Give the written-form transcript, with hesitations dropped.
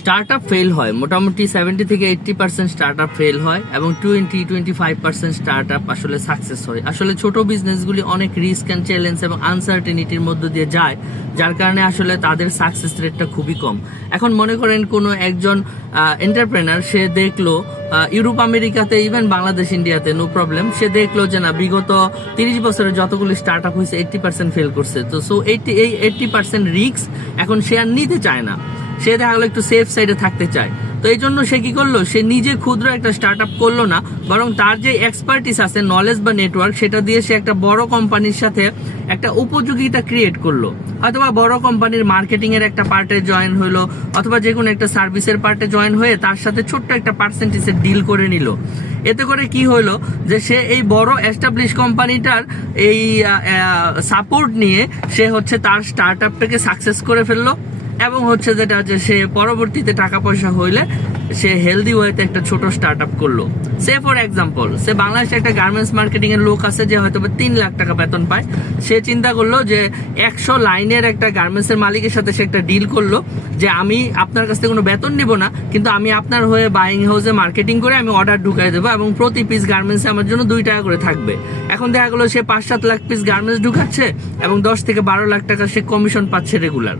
Start up fail হয় মোটামুটি 70 থেকে 80% স্টার্ট আপ ফেল হয় এবং 20-25% স্টার্ট আপ আসলে সাকসেস হয়। আসলে ছোট বিজনেসগুলি অনেক রিস্ক অ্যান্ড চ্যালেঞ্জ এবং আনসার্টেনিটির মধ্য দিয়ে যায়, যার কারণে আসলে তাদের সাকসেস রেটটা খুবই কম। এখন মনে করেন কোনো একজন এন্টারপ্রেনার, সে দেখলো ইউরোপ আমেরিকাতে, ইভেন বাংলাদেশ ইন্ডিয়াতে নো প্রবলেম, সে দেখলো যে না, বিগত 30 বছরে যতগুলো স্টার্ট আপ হয়েছে 80% ফেল করছে। তো সো এই 80% রিস্ক এখন সে আর নিতে চায় না, সে দেখা গেলো একটু সেফ সাইডে থাকতে চায়। তো এই জন্য সে কি করলো, সে নিজে ক্ষুদ্র একটা স্টার্ট আপ করলো না, বরং তার যে এক্সপার্টিস আছে, নলেজ বা নেটওয়ার্ক, সেটা দিয়ে সে একটা বড় কোম্পানির সাথে একটা উপযোগিতা ক্রিয়েট করলো। অথবা বড় কোম্পানির মার্কেটিং এর একটা পার্টে জয়েন হইলো, অথবা যে কোনো একটা সার্ভিসের পার্টে জয়েন হয়ে তার সাথে ছোট্ট একটা পার্সেন্টেজের ডিল করে নিল। এতে করে কি হইলো যে সে এই বড় এস্টাবলিশ কোম্পানিটার এই সাপোর্ট নিয়ে সে হচ্ছে তার স্টার্ট আপটাকে সাকসেস করে ফেললো। এবং হচ্ছে যেটা যে সে পরবর্তীতে টাকা পয়সা হইলে সে হেলদি ওয়েতে একটা ছোট স্টার্ট আপ করলো। সে ফর এক্সাম্পল, সে বাংলাদেশে একটা গার্মেন্টস মার্কেটিং এর লোক আছে যে হয়তো 3 লাখ টাকা বেতন পায়। সে চিন্তা করলো যে 100 লাইনের একটা গার্মেন্টস এর মালিকের সাথে সে একটা ডিল করলো যে আমি আপনার কাছ থেকে কোনো বেতন নিব না, কিন্তু আমি আপনার হয়ে বাইং হাউসে মার্কেটিং করে আমি অর্ডার ঢুকাই দেবো এবং প্রতি পিস গার্মেন্টসে আমার জন্য 2 টাকা করে থাকবে। এখন দেখা গেলো সে 5-7 লাখ পিস গার্মেন্টস ঢুকাচ্ছে এবং 10 থেকে 12 লাখ টাকা সে কমিশন পাচ্ছে রেগুলার।